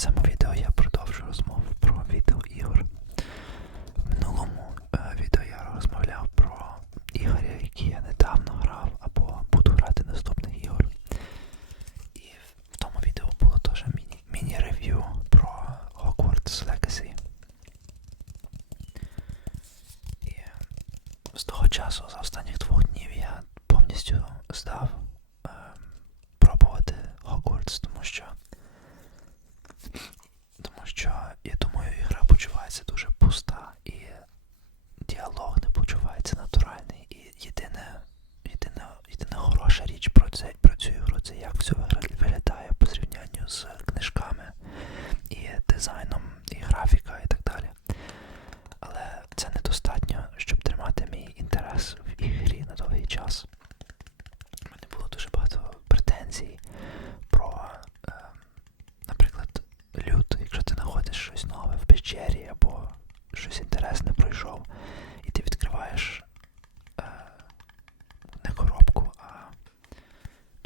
some of you про це, про цю ігру, як все виглядає по зрівнянню з книжками.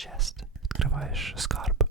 чест, відкриваєш скарб.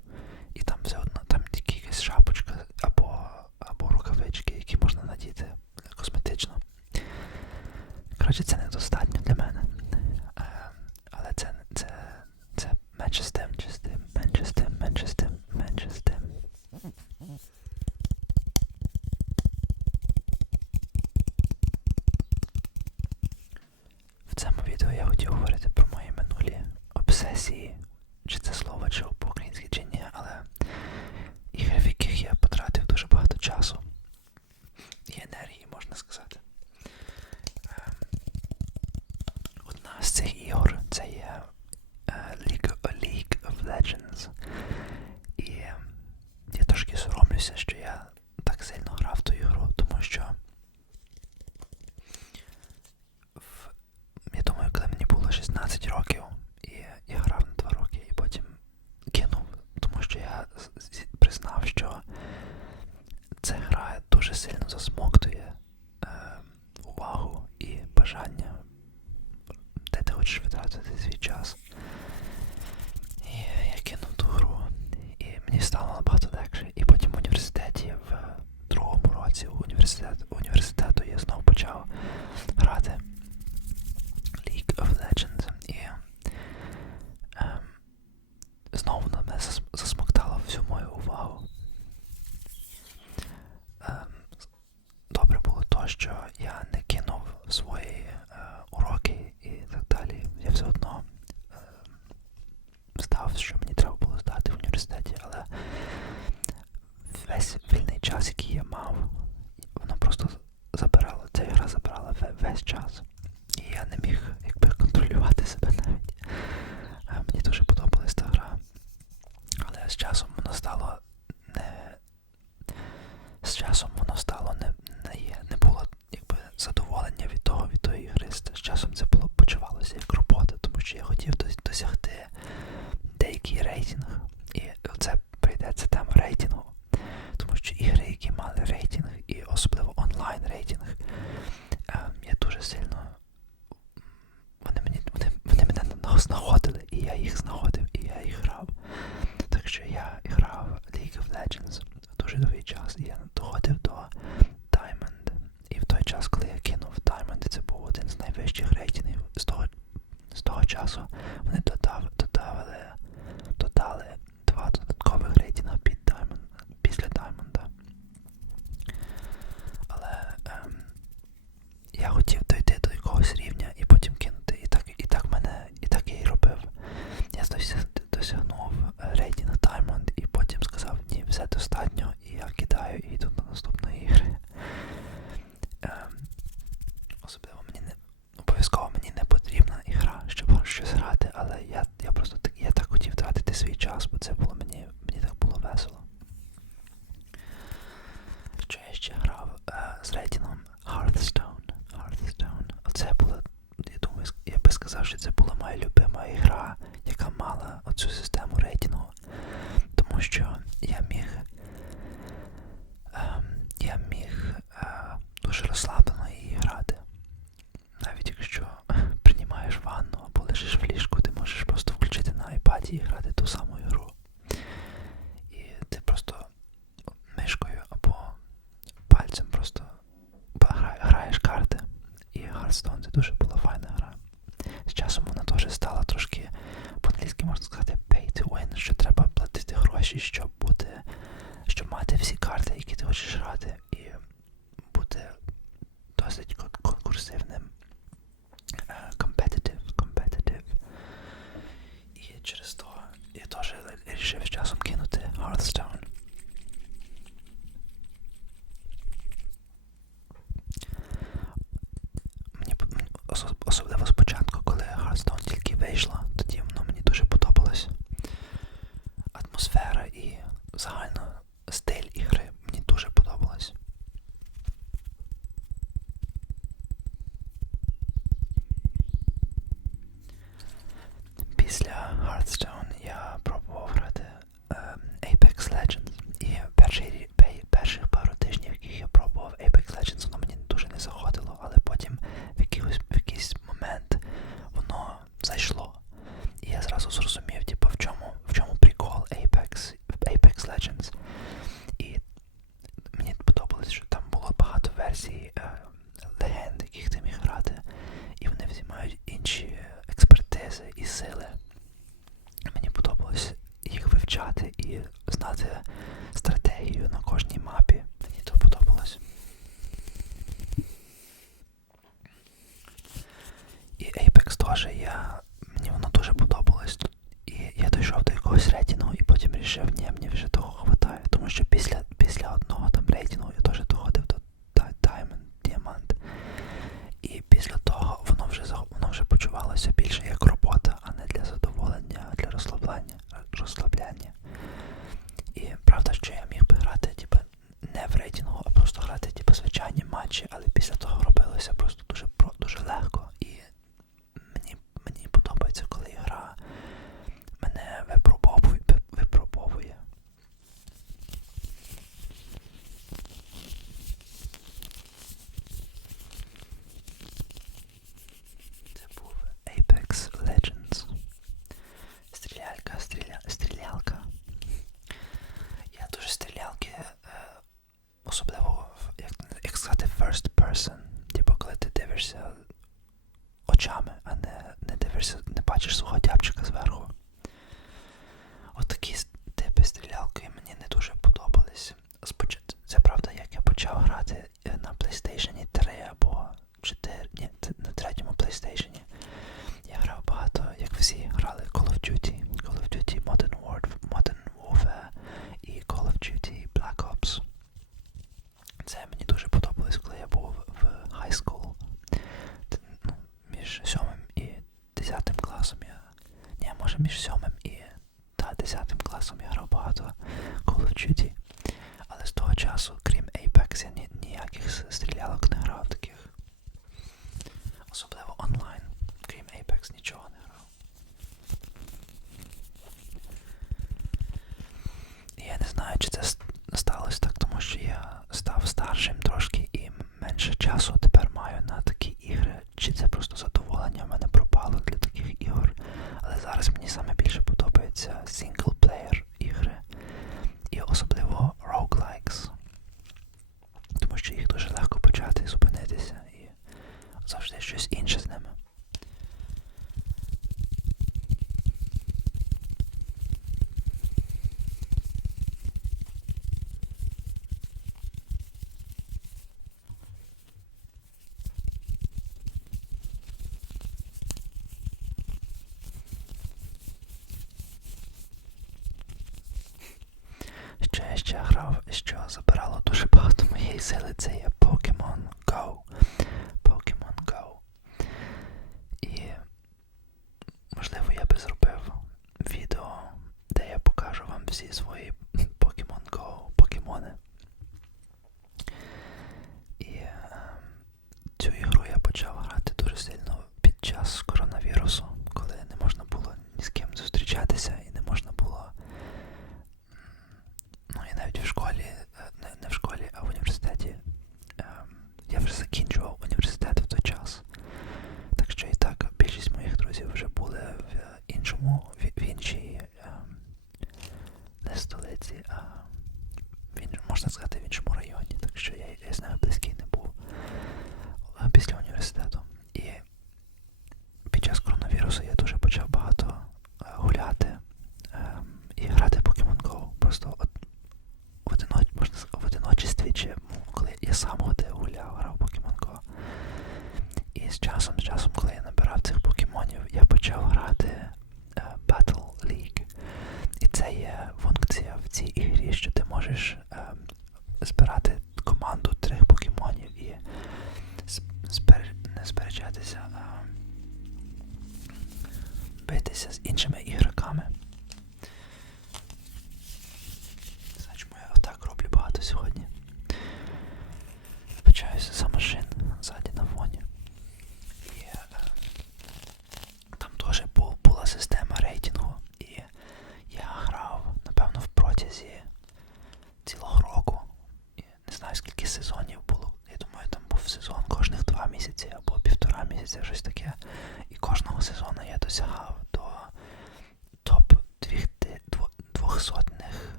сильно засмоктує е, увагу і бажання, де ти хочеш витратити свій час. І я кинув ту гру, і мені стало набагато легше. І потім в університеті в другому році університет, університет рейтинг. що це була моя любима гра, яка мала оцю систему. Часом вона теж стала трошки, по-англійськи можна сказати, pay to win, що треба платити гроші, щоб бути, щоб мати всі карти, які ти хочеш грати, і бути досить конкурсивним. Е, Competitive, competitive. І через то я теж вирішив з часом кинути Hearthstone. Мені п- мені осо- особливо спочатку, коли Hearthstone тільки вийшла, тоді воно мені дуже подобалось. Атмосфера і загально стиль ігри мені дуже подобалось. Після Hearthstone я пробував грати ем, Apex Legends. І перший, рі- пе- перших пару тижнів, яких я пробував Apex Legends, воно мені дуже не заходило, але потім в якийсь, в якийсь момент воно зайшло. І я зразу зрозумів, типу, в чому, в чому прикол Apex, в Apex Legends. І мені подобалось, що там було багато версій легенд, яких ти міг грати, і вони всі мають інші експертизи і сили. Мені подобалось їх вивчати і знати стратегію на кожній мапі. Мені то подобалось. І Apex теж я. Мені воно дуже подобалось. І я дійшов до якогось рейтингу і потім вирішив, ні, мені вже того хватає. Тому що після, після одного там рейтингу я теж доходив до Di- Diamond, Diamond. І після того воно вже за- почувалося більше як робота, а не для задоволення, а для розслаблення, розслабляння. І правда, що я міг би грати, типу, не в рейтингу, а просто грати типу, звичайні матчі, але після того робилося просто дуже про дуже легко. І мені, мені подобається, коли гра мене випробовує, випробовує. Це був Apex Legends. Стрілялька, стріля... стрілялка. Я дуже стрілялки, е, особливо, як, як сказати, first person. Типу, коли ти дивишся очами, а не, не дивишся, не бачиш свого дябчика зверху. От такі с- типи стрілялки мені не дуже подобались. Споч... Це правда, як я почав грати е, на PlayStation 3 або 4, ні, це на третьому PlayStation. Я грав багато, як всі грали Call of Duty, Call of Duty Modern Warfare, Modern Warfare і Call of Duty Black Ops. Це мені дуже подобалось, коли я був в high school. Т- Ну, між сьомим і десятим класом я. Ні, може між сьомим і та, десятим класом я грав багато Call of Duty. Але з того часу, крім Apex, я ні, ніяких с- стрілялок не грав таких. Особливо онлайн. Крім Apex нічого не грав. І я не знаю, чи це с- сталося так, тому що я став старшим трошки і менше часу тепер маю на такі ігри. Чи це просто задоволення в мене пропало для таких ігор. Але зараз мені саме більше подобається синглплеєр ігри. І особливо roguelikes. Тому що їх дуже легко почати і зупинитися. І завжди щось інше з ними. Що я ще грав, що забирало дуже багато моєї сили, це є Pokemon Go. Pokemon Go. І можливо я би зробив відео, де я покажу вам всі свої Pokemon Go покемони. І е, цю ігру я почав грати дуже сильно під час коронавірусу, коли не можна було ні з ким зустрічатися і не можна було Ну і навіть в школі, а в університеті. Я вже закінчував університет в той час. Так що і так більшість моїх друзів вже були в іншому, в, іншій ем, не столиці, а в інш, можна сказати в іншому районі. Так що я, я з ними близький не був після університету. Samo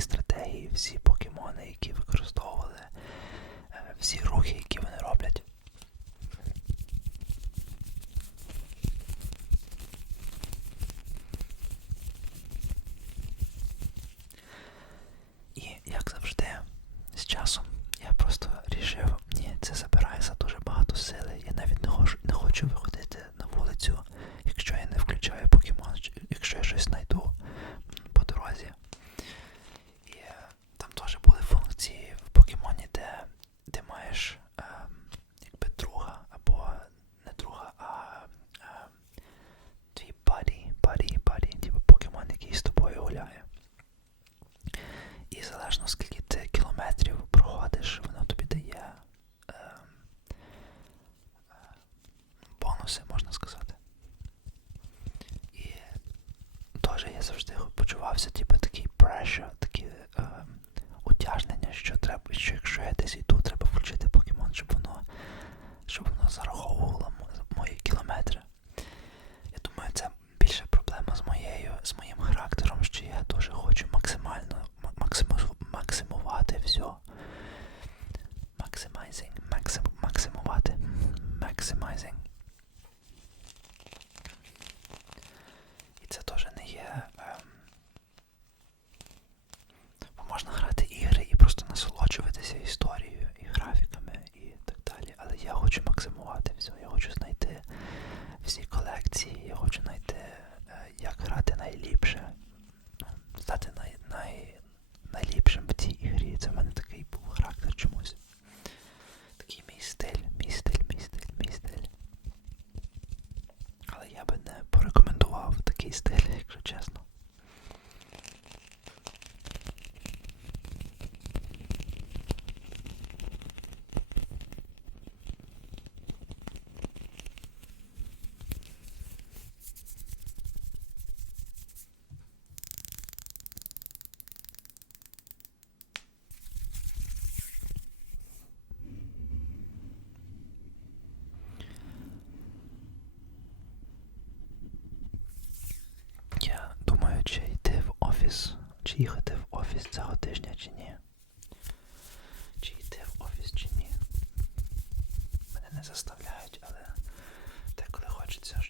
сестри їхати в офіс цього тижня чи ні? Чи йти в офіс чи ні? Мене не заставляють, але деколи хочеться,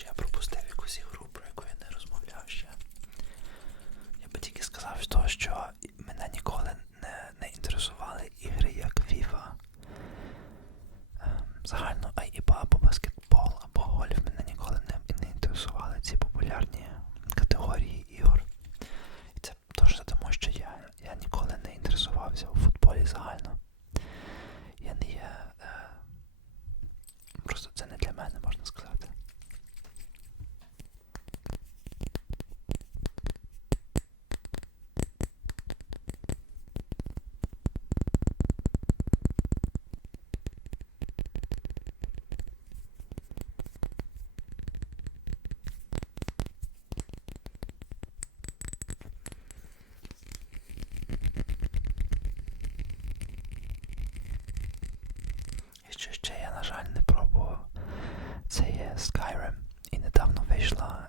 що я пропустив якусь ігру, про яку я не розмовляв ще. Я би тільки сказав, що жаль, не пробував. Це є Skyrim. І недавно вийшла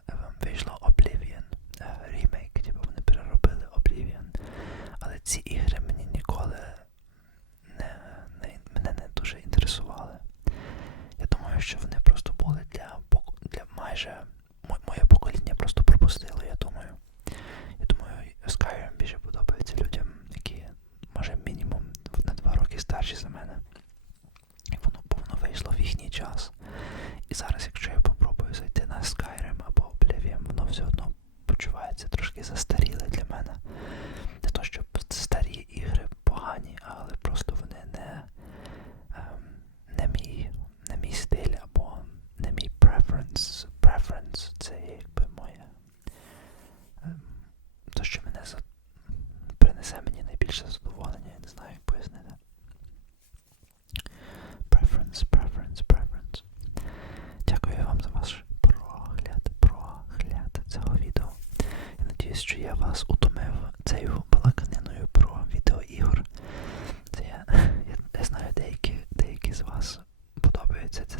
що я вас утомив цією балаканиною про відеоігор. Це я, я, знаю, деякі, деякі з вас подобаються ця